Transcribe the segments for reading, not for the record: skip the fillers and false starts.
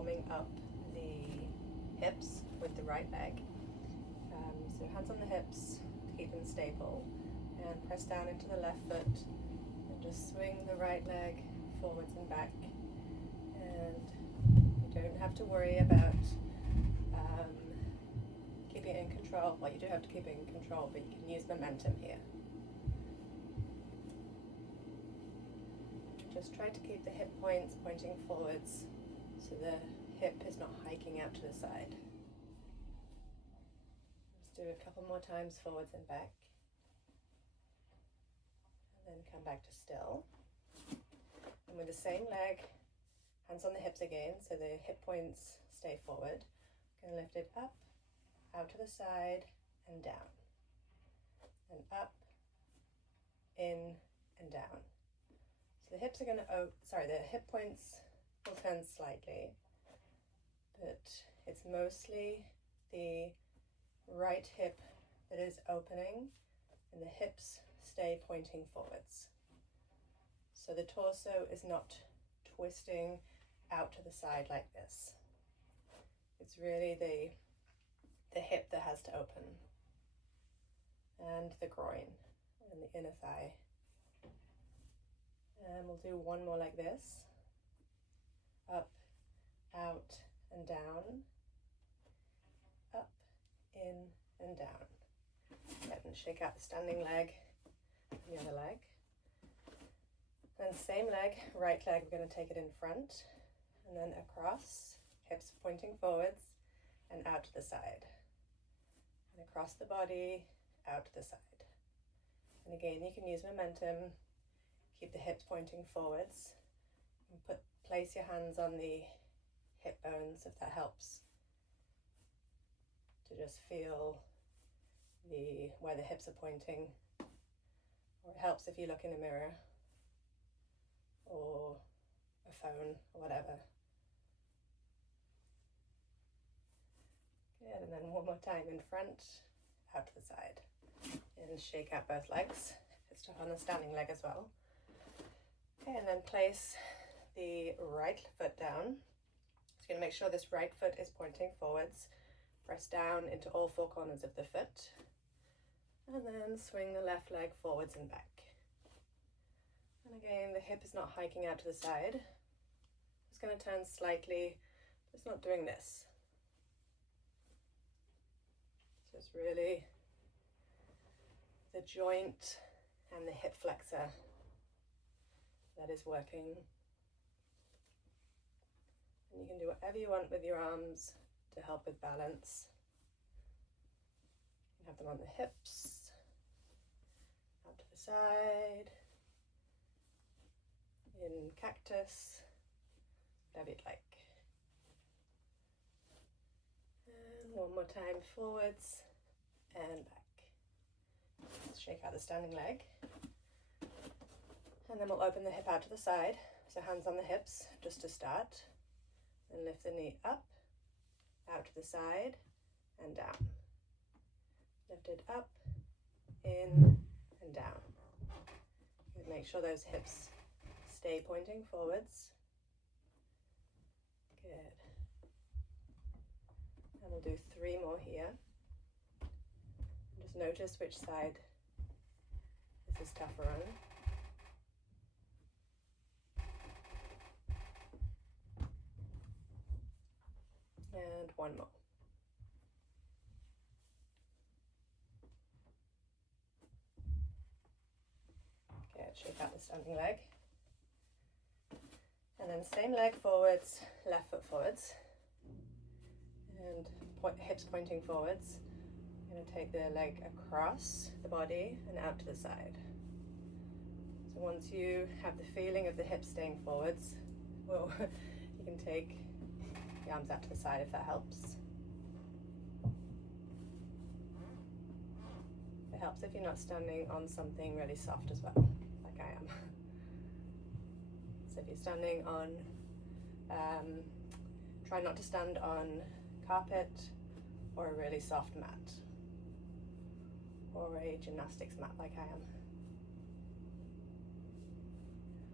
warming up the hips with the right leg. So hands on the hips to keep them stable, and press down into the left foot and just swing the right leg forwards and back. And you don't have to worry about keeping it in control. Well, you do have to keep it in control, but you can use momentum here. Just try to keep the hip points pointing forwards so the hip is not hiking out to the side. Let's do a couple more times forwards and back. And then come back to still. And with the same leg, hands on the hips again, so the hip points stay forward. Going to lift it up, out to the side, and down. And up, in, and down. So the hips are going to, the hip points will turn slightly, but it's mostly the right hip that is opening and the hips stay pointing forwards. So the torso is not twisting out to the side like this. It's really the hip that has to open, and the groin and the inner thigh. And we'll do one more like this. Up, out, and down. Up, in, and down. And shake out the standing leg and the other leg. Then same leg, right leg, we're going to take it in front and then across, hips pointing forwards and out to the side. And across the body, out to the side. And again, you can use momentum, keep the hips pointing forwards, and place your hands on the hip bones if that helps, to just feel where the hips are pointing. Or it helps if you look in a mirror or a phone or whatever. Good, and then one more time in front, out to the side. And shake out both legs. It's stuck on the standing leg as well. Okay, and then place the right foot down. So you're going to make sure this right foot is pointing forwards. Press down into all four corners of the foot. And then swing the left leg forwards and back. And again, the hip is not hiking out to the side. It's going to turn slightly, but it's not doing this. So it's really the joint and the hip flexor that is working. And you can do whatever you want with your arms to help with balance. You can have them on the hips, out to the side, in cactus, whatever you'd like. And one more time forwards and back. Let's shake out the standing leg. And then we'll open the hip out to the side. So hands on the hips just to start. And lift the knee up, out to the side, and down. Lift it up, in, and down. And make sure those hips stay pointing forwards. Good. And we'll do 3 more here. Just notice which side this is tougher on. And one more. Okay, shake out the standing leg. And then same leg forwards, left foot forwards. And hips pointing forwards. I'm going to take the leg across the body and out to the side. So once you have the feeling of the hips staying forwards, well, you can take the arms out to the side if that helps. It helps if you're not standing on something really soft as well, like I am. So if you're standing on, try not to stand on carpet or a really soft mat, or a gymnastics mat like I am.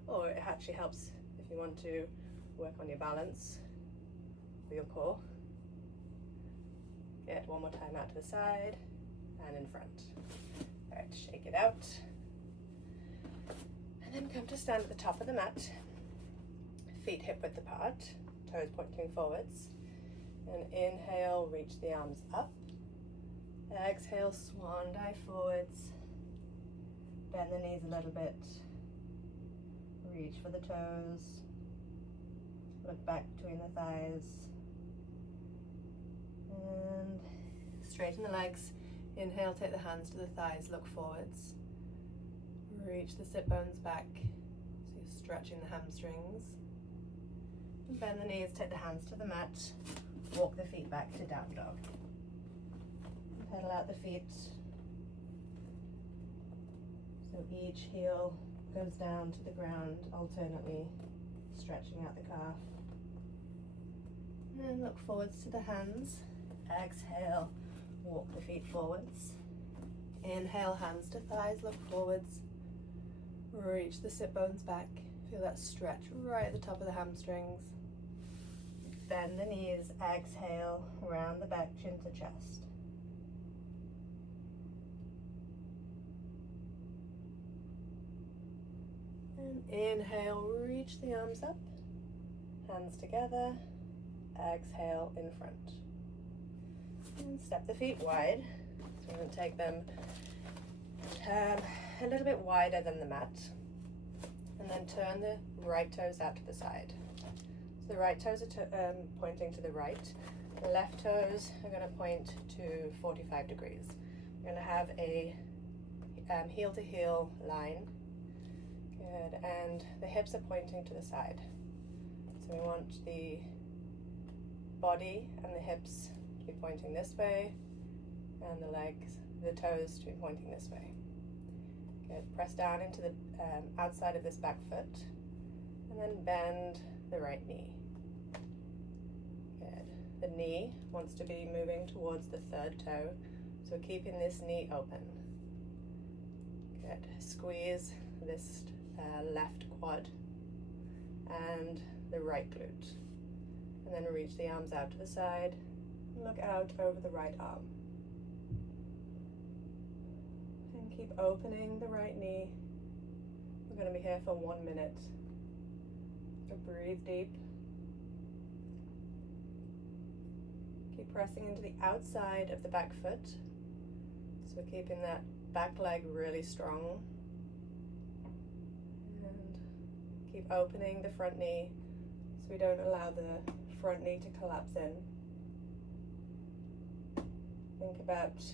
Or it actually helps if you want to work on your balance for your core. Good, one more time out to the side and in front. All right, shake it out. And then come to stand at the top of the mat. Feet hip width apart, toes pointing forwards. And inhale, reach the arms up. Exhale, swan dive forwards. Bend the knees a little bit. Reach for the toes. Look back between the thighs. And straighten the legs. Inhale, take the hands to the thighs, look forwards. Reach the sit bones back, so you're stretching the hamstrings. And bend the knees, take the hands to the mat. Walk the feet back to down dog. Pedal out the feet. So each heel goes down to the ground, alternately stretching out the calf. And then look forwards to the hands. Exhale, walk the feet forwards. Inhale, hands to thighs, look forwards. Reach the sit bones back. Feel that stretch right at the top of the hamstrings. Bend the knees, exhale, round the back, chin to chest. And inhale, reach the arms up, hands together, exhale in front. And step the feet wide. So we're going to take them a little bit wider than the mat. And then turn the right toes out to the side. So the right toes are pointing to the right. The left toes are going to point to 45 degrees. We're going to have a heel to heel line. Good, and the hips are pointing to the side. So we want the body and the hips to be pointing this way, and the legs, the toes to be pointing this way. Good, press down into the outside of this back foot, and then bend the right knee. Good, the knee wants to be moving towards the third toe, so keeping this knee open. Good, squeeze this left quad and the right glute, and then reach the arms out to the side and look out over the right arm, and keep opening the right knee. We're going to be here for 1 minute, so breathe deep. Keep pressing into the outside of the back foot, so we're keeping that back leg really strong. Keep opening the front knee so we don't allow the front knee to collapse in. Think about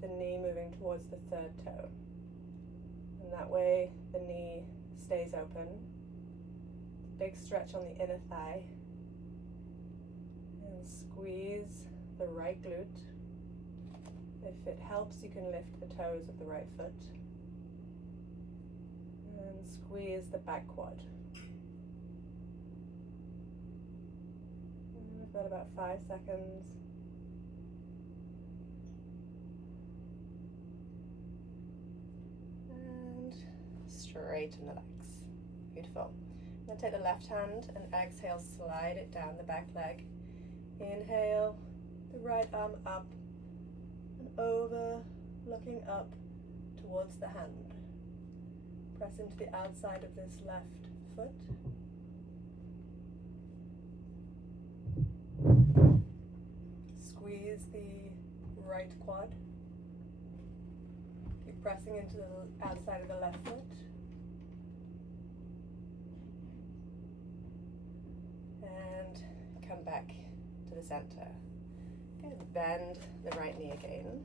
the knee moving towards the third toe. And that way the knee stays open. Big stretch on the inner thigh. And squeeze the right glute. If it helps, you can lift the toes of the right foot. And squeeze the back quad. And we've got about 5 seconds. And straighten the legs. Beautiful. Now take the left hand and exhale, slide it down the back leg. Inhale, the right arm up and over, looking up towards the hand. Press into the outside of this left foot. Squeeze the right quad. Keep pressing into the outside of the left foot. And come back to the center. Good. Bend the right knee again.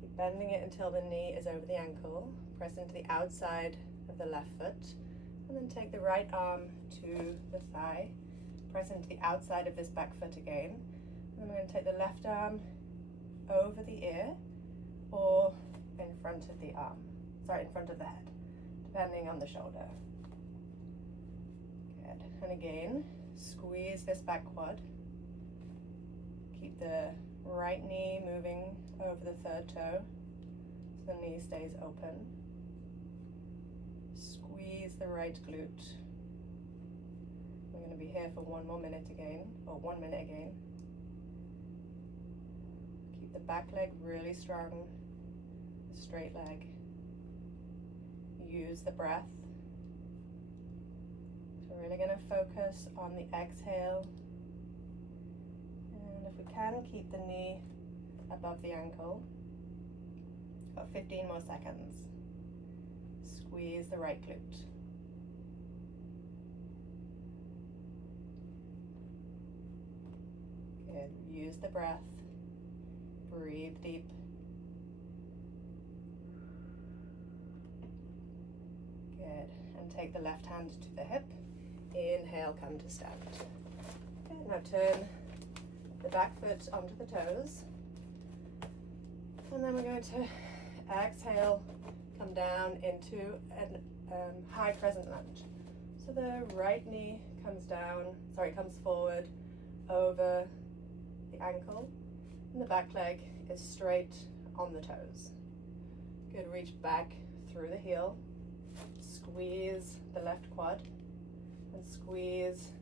Keep bending it until the knee is over the ankle. Press into the outside of the left foot, and then take the right arm to the thigh. Press into the outside of this back foot again. And then we're going to take the left arm over the ear or in front of the arm. In front of the head, depending on the shoulder. Good. And again, squeeze this back quad. Keep the right knee moving over the third toe so the knee stays open. Squeeze the right glute. We're going to be here for 1 more minute again, or 1 minute again. Keep the back leg really strong, straight leg. Use the breath. So we're really going to focus on the exhale. And if we can, keep the knee above the ankle. About 15 more seconds. Squeeze the right glute. Good. Use the breath. Breathe deep. Good. And take the left hand to the hip. Inhale, come to stand. Okay, now turn the back foot onto the toes. And then we're going to exhale, come down into a high crescent lunge. So the right knee comes forward over the ankle, and the back leg is straight on the toes. Good, reach back through the heel, squeeze the left quad, and squeeze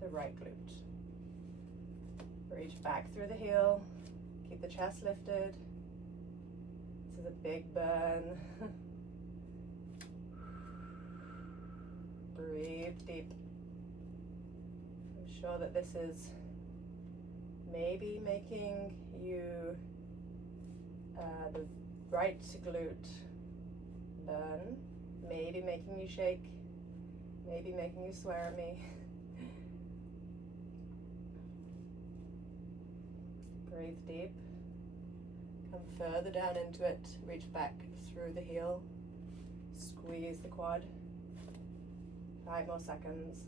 the right glute. Reach back through the heel, keep the chest lifted. This is a big burn. Breathe deep. I'm sure that this is maybe making you the right glute burn, maybe making you shake, maybe making you swear at me. Breathe deep. Come further down into it, reach back through the heel, squeeze the quad. 5 more seconds.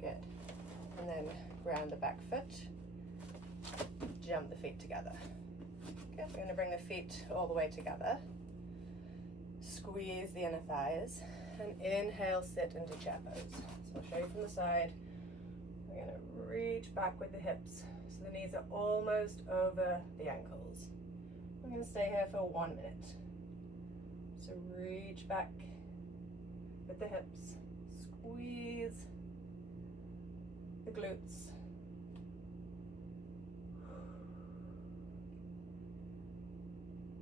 Good. And then ground the back foot, jump the feet together. Good. We're going to bring the feet all the way together. Squeeze the inner thighs and inhale, sit into chair pose. So I'll show you from the side. We're going to reach back with the hips so the knees are almost over the ankles. We're going to stay here for 1 minute. So reach back with the hips, squeeze the glutes.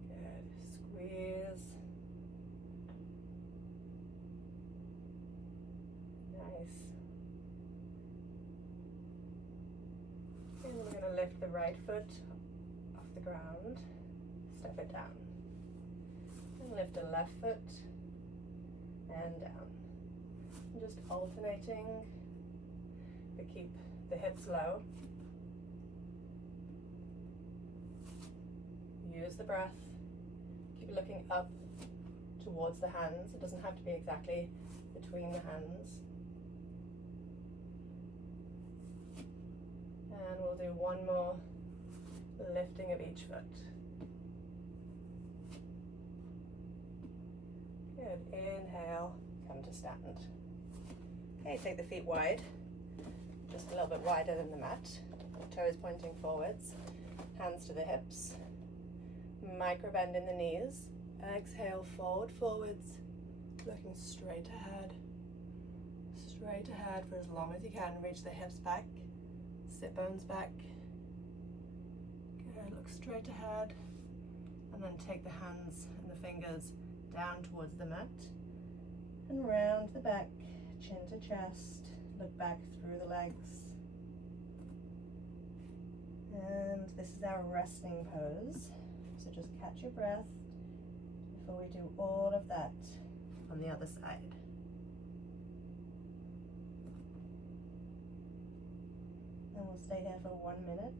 Good, squeeze. Nice. And we're going to lift the right foot off the ground, step it down. And lift the left foot and down. And just alternating, but keep the hips low. Use the breath. Keep looking up towards the hands. It doesn't have to be exactly between the hands. And we'll do 1 more lifting of each foot. Good. Inhale, come to stand. Okay, take the feet wide, just a little bit wider than the mat. Toes pointing forwards, hands to the hips. Micro bend in the knees. Exhale, forwards, looking straight ahead. Straight ahead for as long as you can. Reach the hips back, sit bones back. Good, look straight ahead. And then take the hands and the fingers down towards the mat and round the back, chin to chest, look back through the legs. And this is our resting pose, so just catch your breath before we do all of that on the other side. And we'll stay here for 1 minute.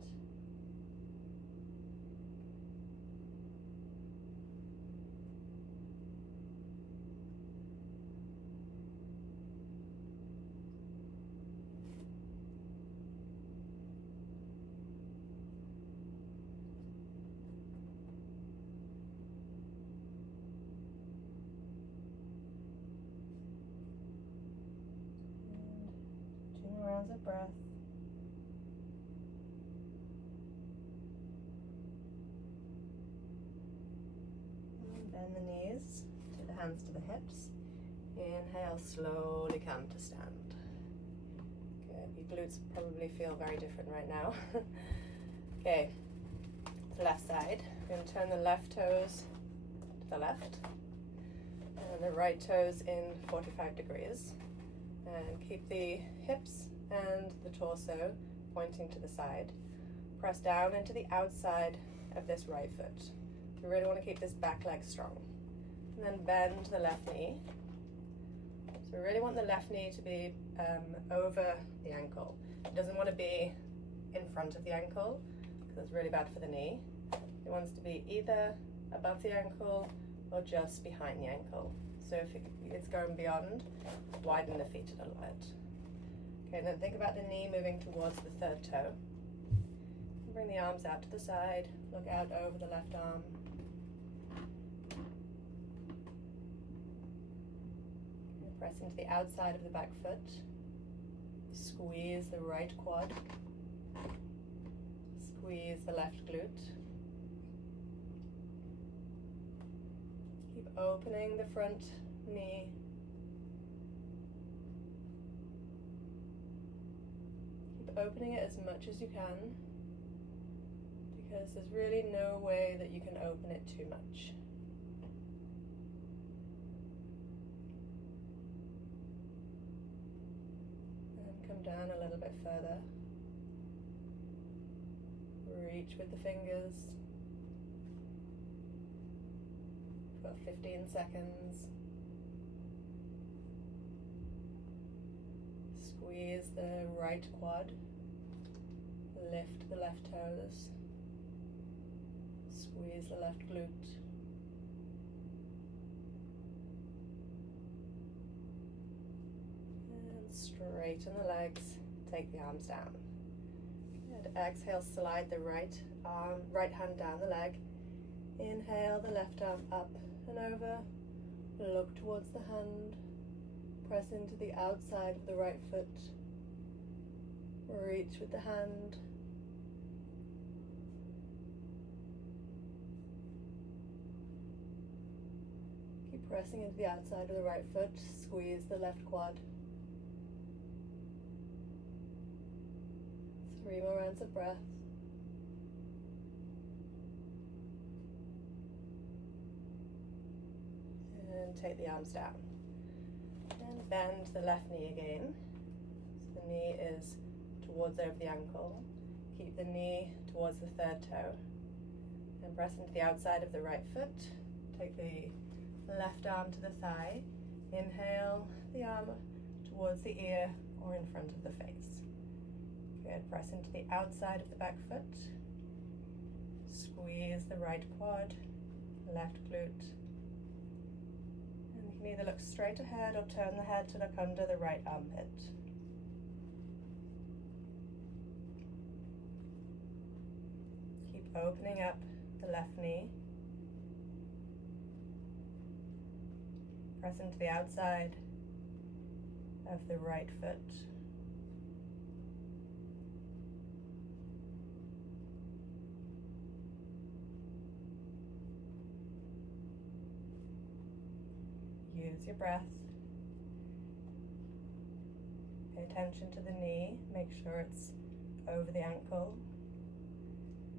Rounds of breath. And bend the knees, take the hands to the hips. Inhale, slowly come to stand. Good, your glutes probably feel very different right now. Okay, the left side. We're going to turn the left toes to the left and the right toes in 45 degrees. And keep the hips and the torso pointing to the side. Press down into the outside of this right foot. We really want to keep this back leg strong. And then bend the left knee. So we really want the left knee to be over the ankle. It doesn't want to be in front of the ankle because it's really bad for the knee. It wants to be either above the ankle or just behind the ankle. So if it's going beyond, widen the feet a little bit. Okay, then think about the knee moving towards the third toe. Bring the arms out to the side, look out over the left arm. Press into the outside of the back foot. Squeeze the right quad. Squeeze the left glute. Keep opening the front knee. Keep opening it as much as you can, because there's really no way that you can open it too much. And come down a little bit further. Reach with the fingers. About 15 seconds. Squeeze the right quad. Lift the left toes. Squeeze the left glute. And straighten the legs. Take the arms down. Good. Exhale, slide the right hand down the leg. Inhale, the left arm up and over. Look towards the hand. Press into the outside of the right foot. Reach with the hand. Keep pressing into the outside of the right foot. Squeeze the left quad. 3 more rounds of breath. And take the arms down. And bend the left knee again. So the knee is towards over the ankle. Keep the knee towards the third toe. And press into the outside of the right foot. Take the left arm to the thigh. Inhale the arm towards the ear or in front of the face. Good. Press into the outside of the back foot. Squeeze the right quad, left glute. And you can either look straight ahead or turn the head to look under the right armpit. Keep opening up the left knee. Press into the outside of the right foot. Use your breath. Pay attention to the knee. Make sure it's over the ankle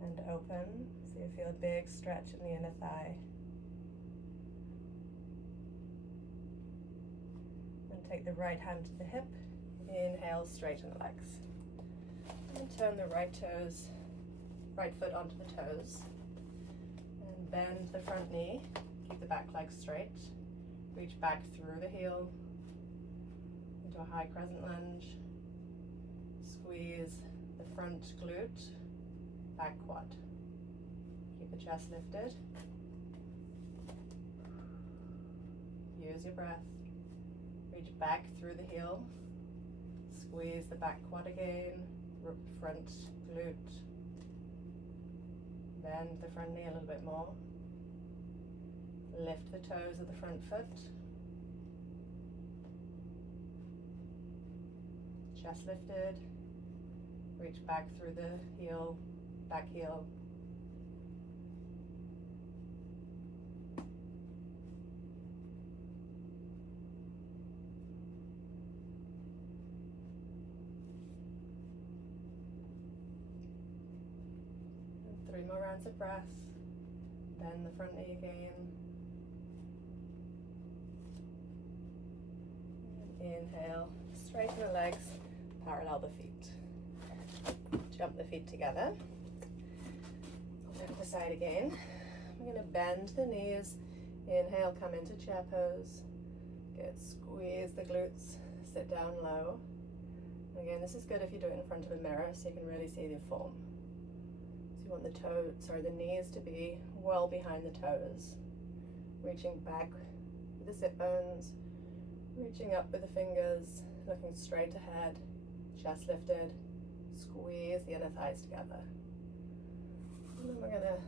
and open, so you feel a big stretch in the inner thigh. And take the right hand to the hip. Inhale, straighten the legs. And turn the right foot onto the toes. And bend the front knee. Keep the back leg straight. Reach back through the heel into a high crescent lunge. Squeeze the front glute, back quad. Keep the chest lifted. Use your breath. Reach back through the heel. Squeeze the back quad again. Front glute. Bend the front knee a little bit more. Lift the toes of the front foot. Chest lifted. Reach back through the heel, back heel. 3 more rounds of breath. Bend the front knee again. Inhale, straighten the legs, parallel the feet. Jump the feet together. Over the side again. We're going to bend the knees. Inhale, come into chair pose. Good, squeeze the glutes, sit down low. Again, this is good if you do it in front of a mirror so you can really see the form. So you want the knees to be well behind the toes. Reaching back with the sit bones, reaching up with the fingers, looking straight ahead, chest lifted, squeeze the inner thighs together. And then we're going to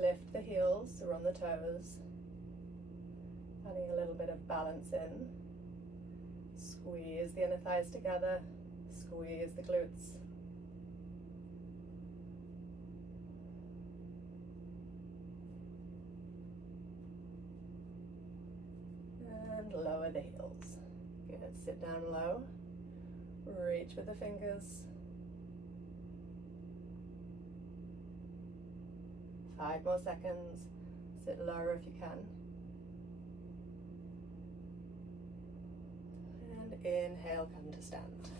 lift the heels so we're on the toes, adding a little bit of balance in. Squeeze the inner thighs together, squeeze the glutes. And lower the heels. Good, sit down low, reach with the fingers. 5 more seconds, sit lower if you can. And inhale, come to stand.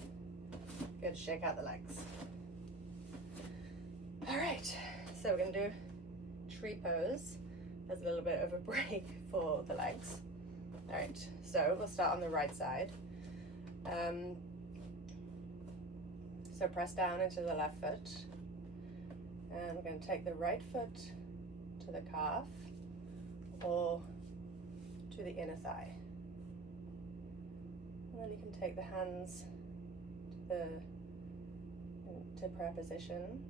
Good, shake out the legs. All right, so we're gonna do tree pose as a little bit of a break for the legs. All right, so we'll start on the right side. So press down into the left foot. And we're going to take the right foot to the calf or to the inner thigh. And then you can take the hands to prayer position.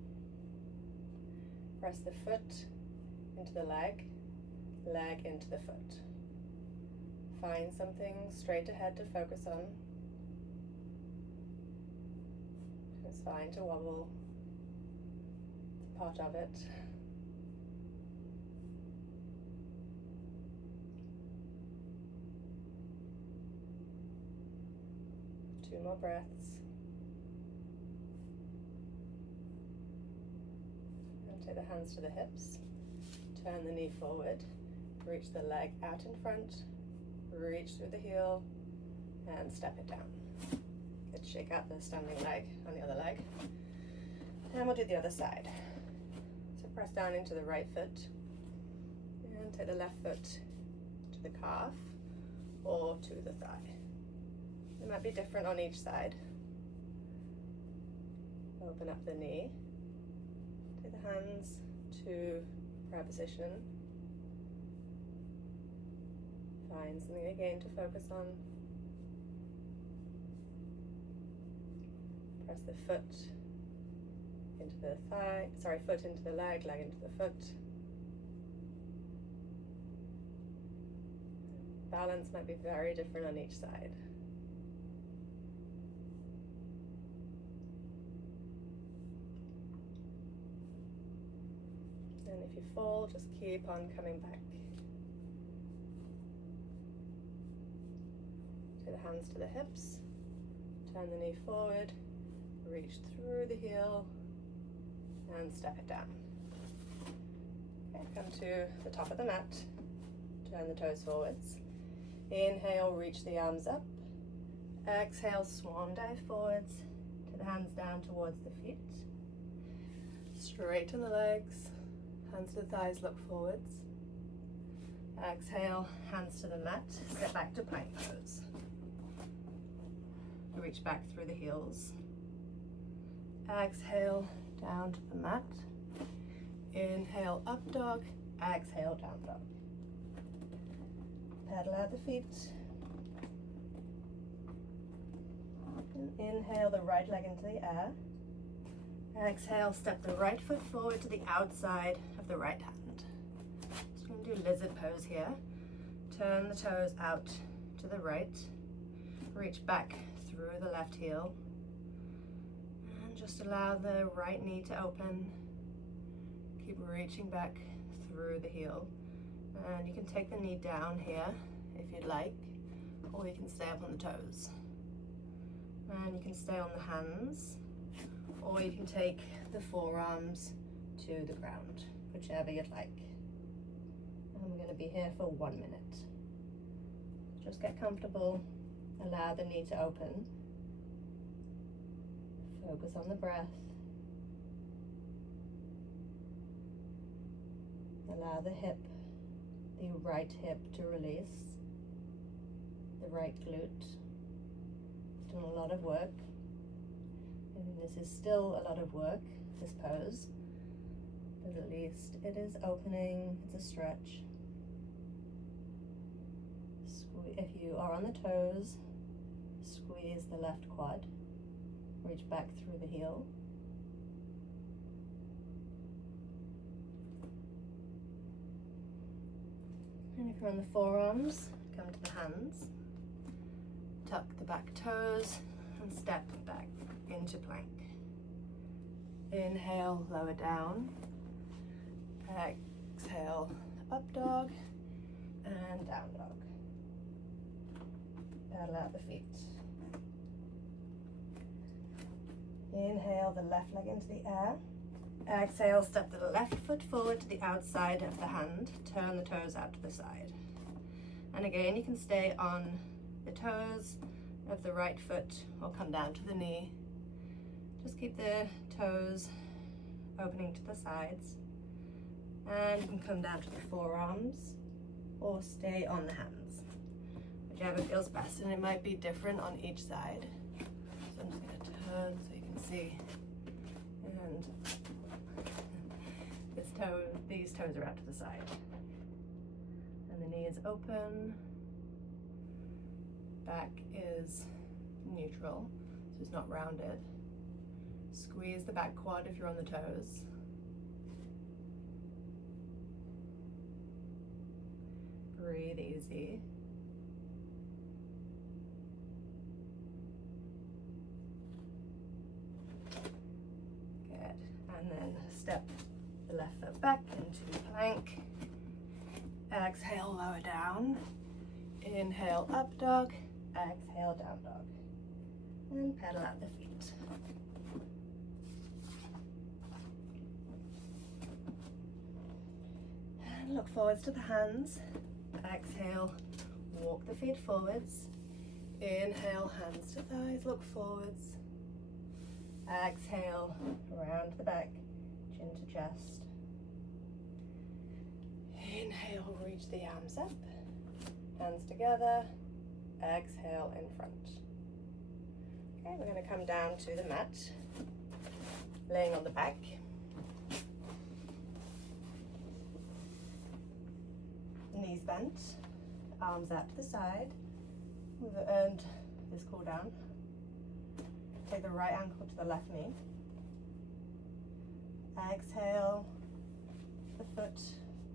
Press the foot into the leg, leg into the foot. Find something straight ahead to focus on. It's fine to wobble. It's part of it. Two more breaths. And take the hands to the hips. Turn the knee forward. Reach the leg out in front. Reach through the heel and step it down. Good, shake out the standing leg on the other leg. And we'll do the other side. So press down into the right foot and take the left foot to the calf or to the thigh. It might be different on each side. Open up the knee. Take the hands to prayer position. Find something again to focus on. Press the foot into the thigh, foot into the leg, leg into the foot. Balance might be very different on each side. And if you fall, just keep on coming back. Take the hands to the hips, turn the knee forward, reach through the heel, and step it down. Okay, come to the top of the mat, turn the toes forwards. Inhale, reach the arms up. Exhale, swan dive forwards, take the hands down towards the feet. Straighten the legs, hands to the thighs, look forwards. Exhale, hands to the mat, step back to plank pose. Reach back through the heels. Exhale, down to the mat. Inhale, up dog. Exhale, down dog. Pedal out the feet. And inhale the right leg into the air. Exhale, step the right foot forward to the outside of the right hand. Just going to do lizard pose here. Turn the toes out to the right. Reach back through the left heel. And just allow the right knee to open. Keep reaching back through the heel. And you can take the knee down here if you'd like, or you can stay up on the toes. And you can stay on the hands or you can take the forearms to the ground, whichever you'd like. And we're going to be here for 1 minute. Just get comfortable, allow the knee to open, focus on the breath, allow the right hip to release, the right glute. Done a lot of work, and this is still a lot of work, this pose, but at least it is opening, it's a stretch. If you are on the toes, squeeze the left quad, reach back through the heel. And if you're on the forearms, come to the hands, tuck the back toes, and step back into plank. Inhale, lower down. Exhale, up dog, and down dog. Pedal out the feet. Inhale the left leg into the air. Exhale, step the left foot forward to the outside of the hand. Turn the toes out to the side. And again, you can stay on the toes of the right foot or come down to the knee. Just keep the toes opening to the sides. And you can come down to the forearms or stay on the hands, whichever feels best, and it might be different on each side. So I'm just going to turn so you can see. And these toes are out to the side. And the knee is open. Back is neutral, so it's not rounded. Squeeze the back quad if you're on the toes. Breathe easy. Good. And then step the left foot back into plank. Exhale, lower down. Inhale, up dog. Exhale, down dog. And pedal out the feet. And look forwards to the hands. Exhale, walk the feet forwards. Inhale, hands to thighs, look forwards. Exhale, round the back, chin to chest. Inhale, reach the arms up, hands together. Exhale, in front. Okay, we're going to come down to the mat, laying on the back. Knees bent, arms out to the side. We've earned this cool down. Take the right ankle to the left knee. Exhale, the foot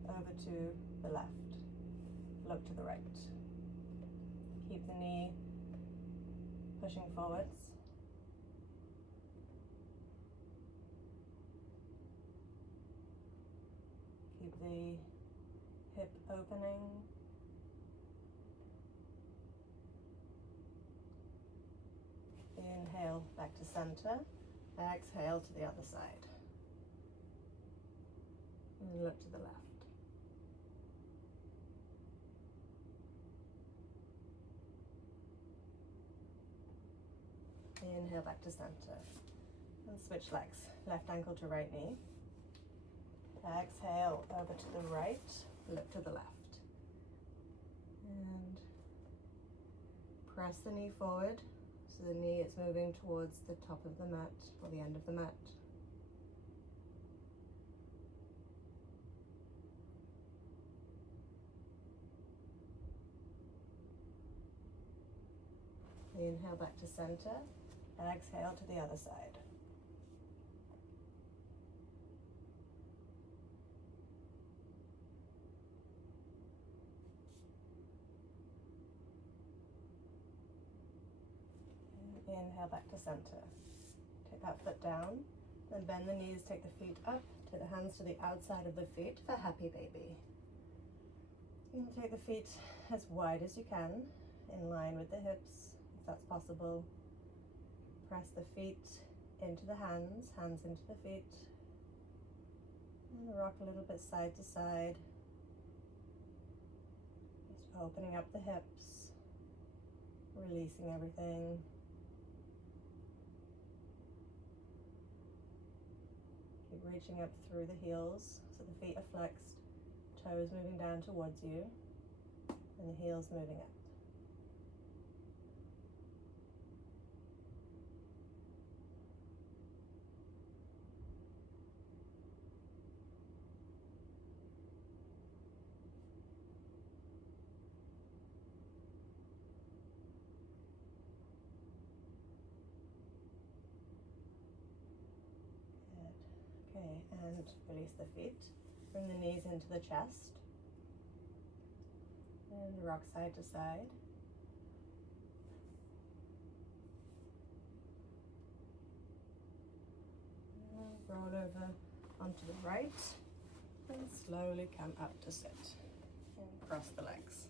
over to the left. Look to the right. Keep the knee pushing forwards. Keep the hip opening. Inhale, back to center. Exhale to the other side. And look to the left. Inhale, back to center. And switch legs. Left ankle to right knee. Exhale, over to the right. Look to the left. And press the knee forward. So the knee is moving towards the top of the mat or the end of the mat. Inhale back to center. Exhale to the other side. Inhale back to center. Take that foot down, then bend the knees, take the feet up, take the hands to the outside of the feet for happy baby. You can take the feet as wide as you can, in line with the hips, if that's possible. Press the feet into the hands, hands into the feet, and rock a little bit side to side, just opening up the hips, releasing everything. Keep reaching up through the heels so the feet are flexed, toes moving down towards you, and the heels moving up. Okay, and release the feet. Bring the knees into the chest. And rock side to side. And roll over onto the right. And slowly come up to sit. And cross the legs.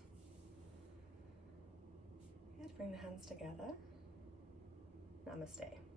Good, bring the hands together. Namaste.